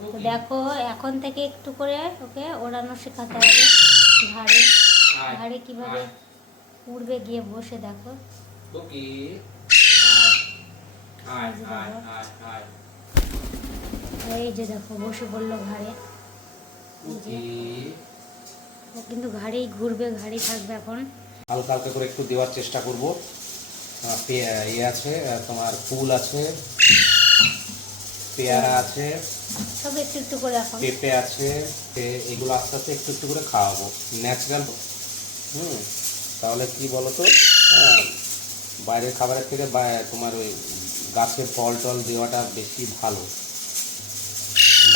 তো দেখো এখন থেকে একটু করে ওকে ওড়ানো শেখাতে হবে। ঘাড়ে ঘাড়ে কীভাবে উড়বে গিয়ে বসে দেখো। এই যে দেখো বসে পড়লো ঘাড়ে। ও কিন্তু ঘাড়েই ঘুরবে, ঘাড়েই থাকবে এখন। হালকা হালকা করে একটু দেওয়ার চেষ্টা করবো। ইয়ে আছে তোমার ফুল আছে, পেয়ারা আছে, সব একটু একটু করে এখন পেঁপে আছে, এগুলো আস্তে আস্তে একটু একটু করে খাওয়াবো ন্যাচারাল। তাহলে কি বলতো, বাইরের খাবারের থেকে তোমার ওই গাছের ফল টল দেওয়াটা বেশি ভালো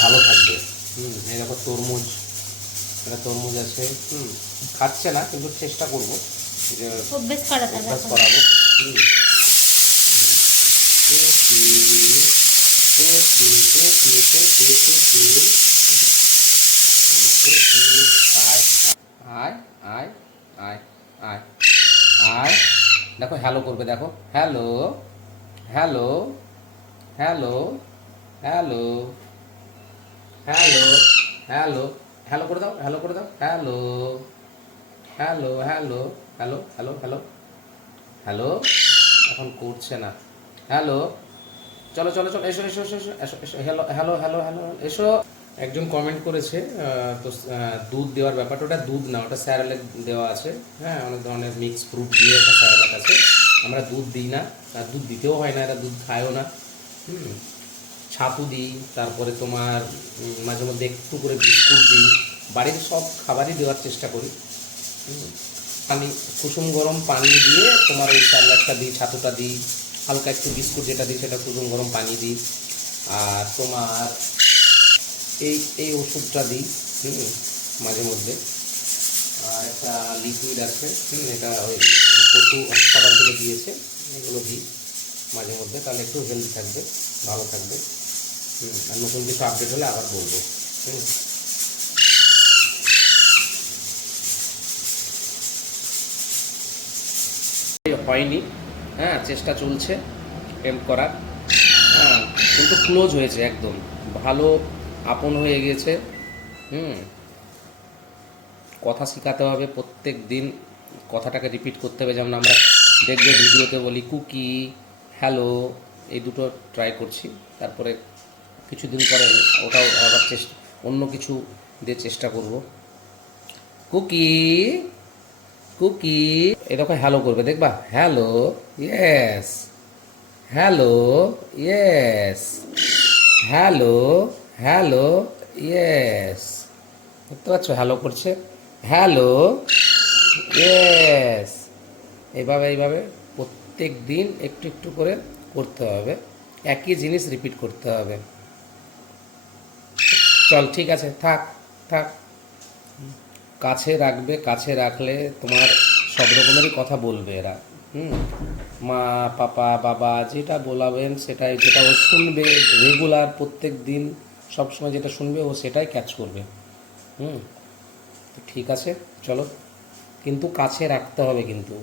ভালো থাকবে। এই দেখো তরমুজ, এটা তরমুজ আছে। খাচ্ছে না কিন্তু চেষ্টা করবো যে অভ্যেস করাবো। আয় আয় আয় আয় আয়, দেখো হ্যালো করবে, দেখো hello hello hello hello hello hello hello করে দাও, হ্যালো করে দাও, hello hello hello hello hello hello hello. এখন করছে না। হ্যালো, চলো চলো চলো, এসো এসো এসো এসো এসো এসো, হ্যালো হ্যালো হ্যালো হ্যালো এসো। একজন কমেন্ট করেছে তো দুধ দেওয়ার ব্যাপারটা, ওটা দুধ না, ওটা স্যারেলেক দেওয়া আছে। হ্যাঁ, অনেক ধরনের মিক্স ফ্রুট দিয়ে একটা স্যারেলেক আছে। আমরা দুধ দিই না, আর দুধ দিতেও হয় না, এরা দুধ খায়ও না। ছাতু দিই, তারপরে তোমার মাঝে মধ্যে একটু করে বিস্কুট দিই। বাড়ির সব খাবারই দেওয়ার চেষ্টা করি। পানি, কুসুম গরম পানি দিয়ে তোমার ওই স্যালাডটা দিই, ছাতুটা দিই, হালকা একটু বিস্কুট যেটা দিই সেটা কুসুম গরম পানি দিই। আর তোমার এই এই ওষুধটা দিই মাঝে মধ্যে। আর একটা লিকুইড আছে, এটা ওই পশু হাসপাতাল থেকে দিয়েছে, এগুলো দিই মাঝে মধ্যে। তাহলে একটু হেলদি থাকবে, ভালো থাকবে। আর নতুন কিছু আপডেট হলে আবার বলবো। হয়নি, হ্যাঁ, চেষ্টা চলছে হেল্প করার। হ্যাঁ, কিন্তু ক্লোজ হয়েছে, একদম ভালো আপন হয়ে গেছে। কথা শেখাতে হবে, প্রত্যেক দিন কথাটাকে রিপিট করতে হবে। যেমন আমরা দেখবে ভিডিওতে বলি কুকি, হ্যালো, এই দুটো ট্রাই করছি। তারপরে কিছুদিন পরে ওটাও আবার অন্য কিছু দিয়ে চেষ্টা করব। কুকি কুকি, এই দেখো হ্যালো করবে, দেখবা, hello yes, hello yes, hello hello yes. দেখতে পাচ্ছ হ্যালো করছে, হ্যালো ইয়েস। এইভাবে এইভাবে প্রত্যেক দিন একটু একটু করে করতে হবে, একই জিনিস রিপিট করতে হবে। চল ঠিক আছে, থাক থাক। কাছে রাখবে, কাছে রাখলে তোমার সব রকমেরই কথা বলবে এরা। মা, পাপা, বাবা যেটা বলাবেন সেটাই, যেটা ও শুনবে রেগুলার প্রত্যেক দিন সবসময় যেটা শুনবে ও সেটাই ক্যাচ করবে। ঠিক আছে, চলো। কিন্তু কাছে রাখতে হবে, কিন্তু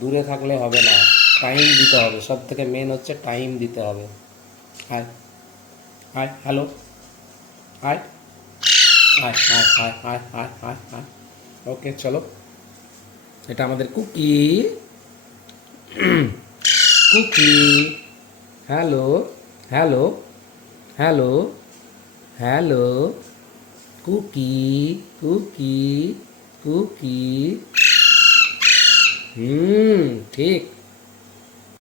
দূরে থাকলে হবে না, টাইম দিতে হবে। সব থেকে মেন হচ্ছে টাইম দিতে হবে। আয় আয়, হ্যালো, আয় আয় আয় আয় আয় আয় আয় আয়। ওকে, চলো। এটা আমাদের Cookie, Cookie, hello hello hello hello, Cookie Cookie Cookie. ঠিক।